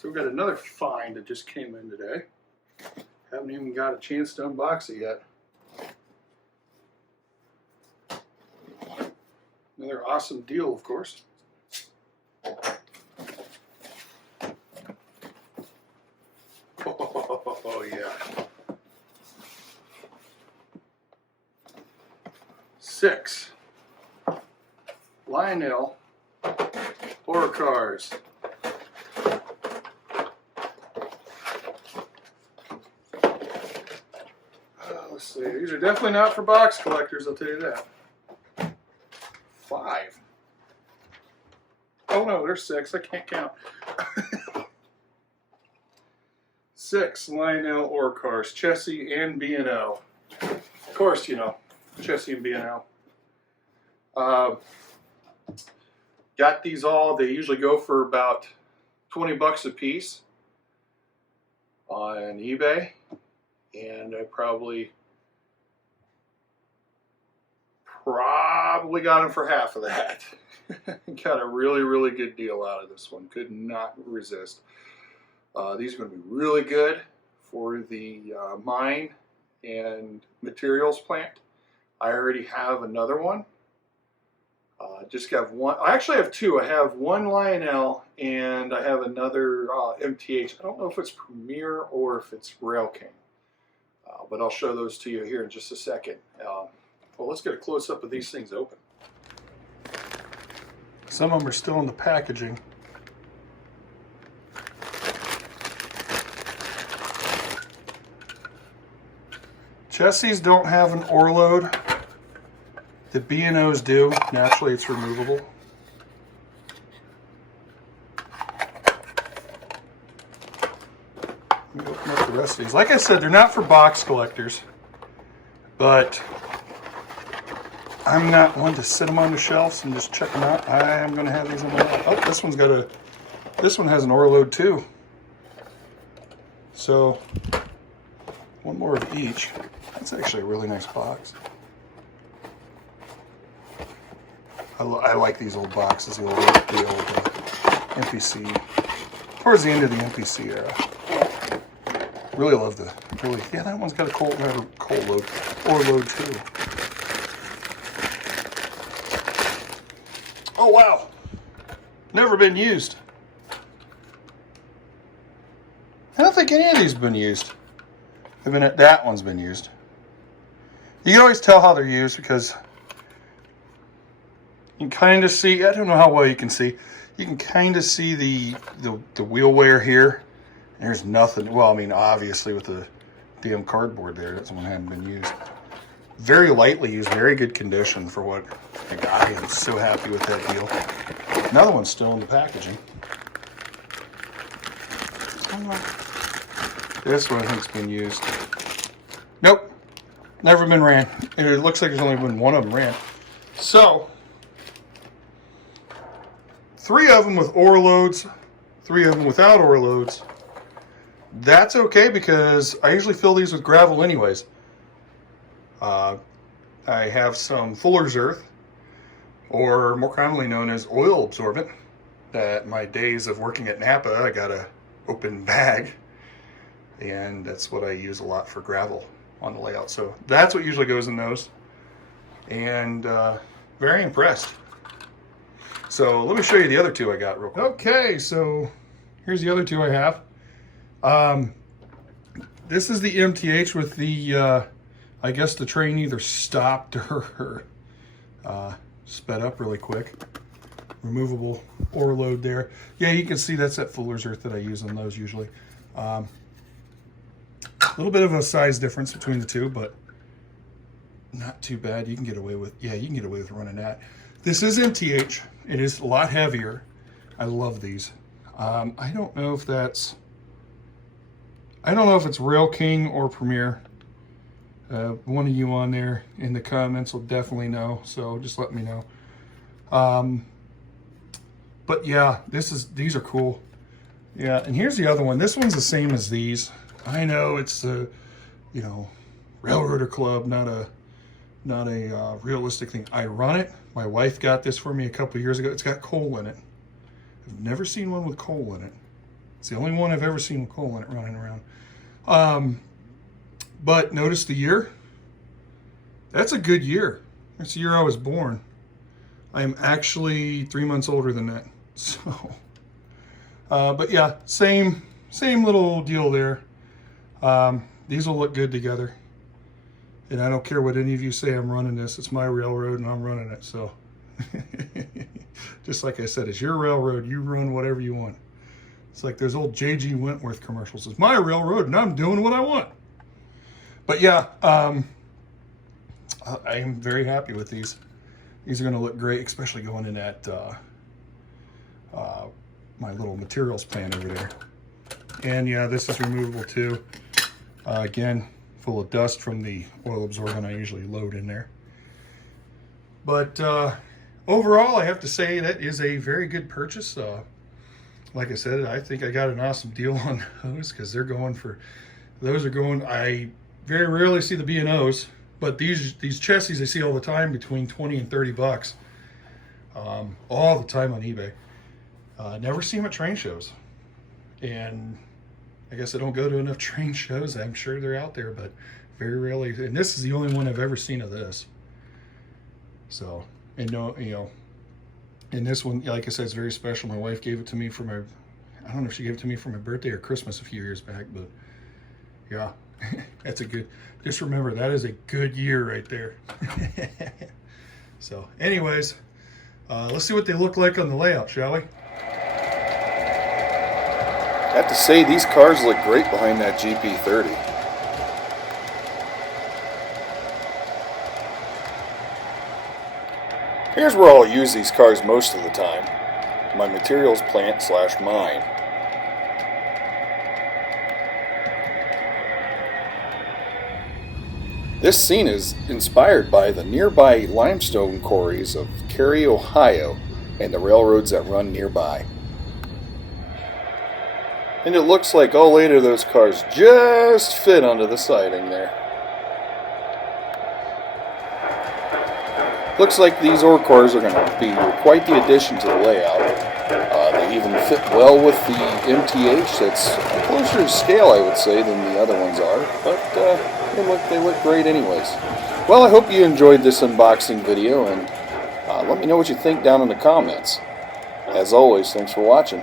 So we've got another find that just came in today. Haven't even got a chance to unbox it yet. Another awesome deal, of course. Oh yeah. 6 Lionel horror cars. Let's see. These are definitely not for box collectors, I'll tell you that. 5. Oh no, there's 6. I can't count. 6 Lionel ore cars, Chessie and B&O. Of course, you know, Chessie and B&O. Got these all. They usually go for about 20 bucks a piece on eBay, and I probably got them for half of that. Got a really good deal out of this one. Could not resist. These are going to be really good for the mine and materials plant. I already have another one. Just got one. I actually have 2. I have one Lionel and I have another MTH. I don't know if it's Premier or if it's Rail King, but I'll show those to you here in just a second. Well, let's get a close-up of these things open. Some of them are still in the packaging. Chessies don't have an ore load. The B&Os do. Naturally, it's removable. Let me open up the rest of these. Like I said, they're not for box collectors, but I'm not one to sit them on the shelves and just check them out. I am going to have these on my lap. Oh, this one's got a. This one has an ore load too. So one more of each. That's actually a really nice box. I like these old boxes, the old MPC, towards the end of the MPC era. Really love the, yeah, that one's got a coal load, ore load too. Oh wow, never been used. I don't think any of these have been used. That one's been used. You can always tell how they're used because you can kind of see, I don't know how well you can see, you can kind of see the wheel wear here. There's nothing, well, I mean, obviously with the damn cardboard there, that's one that hadn't been used. Very lightly used, very good condition for what I got. I am so happy with that deal. Another one's still in the packaging. This one I think's been used. Nope, never been ran. It looks like there's only been one of them ran. So, 3 of them with ore loads, 3 of them without ore loads. That's okay because I usually fill these with gravel anyways. I have some Fuller's Earth, or more commonly known as oil absorbent. That my days of working at Napa, I got a open bag, and that's what I use a lot for gravel on the layout. So that's what usually goes in those, and very impressed. So let me show you the other 2 I got real quick. Okay, so here's the other 2 I have. This is the MTH with the, I guess the train either stopped or sped up really quick. Removable ore load there. Yeah, you can see that's that Fuller's Earth that I use on those usually. A little bit of a size difference between the 2, but not too bad. You can get away with, yeah, you can get away with running that. This is MTH. It is a lot heavier. I love these. I don't know if that's, I don't know if it's Rail King or Premier. One of you on there in the comments will definitely know, so just let me know. But yeah, these are cool. Yeah, and here's the other one. This one's the same as these. I know it's the, you know, Railroader Club, not a realistic thing. I run it. My wife got this for me a couple years ago. It's got coal in it. I've never seen one with coal in it. It's the only one I've ever seen with coal in it running around. But notice the year. That's a good year. That's the year I was born. I am actually 3 months older than that. So, but yeah, same little deal there. These will look good together. And I don't care what any of you say, I'm running this. It's my railroad and I'm running it. So, just like I said, it's your railroad. You run whatever you want. It's like those old J.G. Wentworth commercials. It's my railroad and I'm doing what I want. But yeah, I am very happy with these. These are going to look great, especially going in that my little materials pan over there. And yeah, this is removable too. Again, full of dust from the oil absorbent I usually load in there. But overall, I have to say that is a very good purchase. Like I said, I think I got an awesome deal on those because they're going for, those are going, I very rarely see the B&Os, but these Chessies I see all the time between 20 and 30 bucks. All the time on eBay. Never see them at train shows. And I guess I don't go to enough train shows. I'm sure they're out there, but very rarely. And this is the only one I've ever seen of this. So, and no, you know, and this one, like I said, it's very special. My wife gave it to me for my, I don't know if she gave it to me for my birthday or Christmas a few years back, but yeah, that's a good, just remember, that is a good year right there. So anyways, let's see what they look like on the layout, shall we? I have to say, these cars look great behind that GP30. Here's where I'll use these cars most of the time. My materials plant / mine. This scene is inspired by the nearby limestone quarries of Cary, Ohio, and the railroads that run nearby. And it looks like all 8 of those cars just fit onto the siding there. Looks like these ore cores are going to be quite the addition to the layout. They even fit well with the MTH. That's closer to scale, I would say, than the other ones are. But they look great anyways. Well, I hope you enjoyed this unboxing video, and let me know what you think down in the comments. As always, thanks for watching.